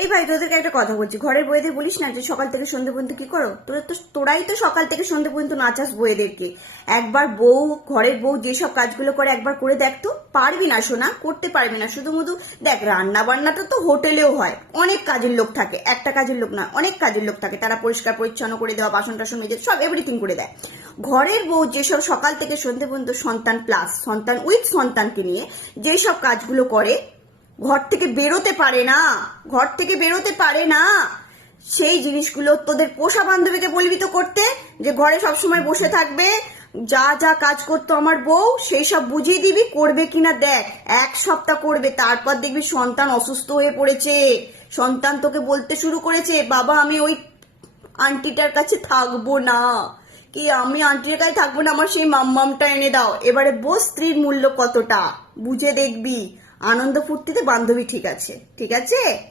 এই ভাই, তোদেরকে একটা কথা বলছি। ঘরের বইয়েদের বলিস না যে সকাল থেকে সন্ধ্যে পর্যন্ত কি করো? তোরা তো, তোরাই তো সকাল থেকে সন্ধ্যে পর্যন্ত নাচাস বইয়েদেরকে একবার বউ, ঘরের বউ যেসব কাজগুলো করে একবার করে দেখ তো। পারবি না শোনা করতে পারবি না। শুধু মধু দেখ রান্না বান্নাটা তো হোটেলেও হয়। অনেক কাজের লোক থাকে। একটা কাজের লোক না, অনেক কাজের লোক থাকে। তারা পরিষ্কার, পরিচ্ছন্ন করে দেওয়া বাসন টাসন মেজে সব এভরিথিং করে দেয়। ঘরের বউ যেসব সকাল থেকে সন্ধ্যে পর্যন্ত সন্তান প্লাস সন্তান উইথ সন্তানকে নিয়ে যেসব কাজগুলো করে ঘর থেকে বেরোতে পারে না। ঘর থেকে বেরোতে পারে না। সেই জিনিসগুলো তোদের পোষা বান্ধবীকে বলবি তো করতে, যে ঘরে সবসময় বসে থাকবে, যা যা কাজ করতো আমার বউ, সেই সব বুঝিয়ে দিবি, করবে কিনা দেখ। এক সপ্তাহ করবে, তারপর দেখবি সন্তান অসুস্থ হয়ে পড়েছে। সন্তান তোকে বলতে শুরু করেছে, বাবা, আমি ওই আন্টিটার কাছে থাকব না। কি, আমি আন্টির কাছে থাকব না? আমার সেই মাম্মামটা এনে দাও। এবারে বোস, স্ত্রীর মূল্য কতটা? বুঝে দেখবি। আনন্দ ফুর্তিতে বান্ধবী ঠিক আছে ঠিক আছে?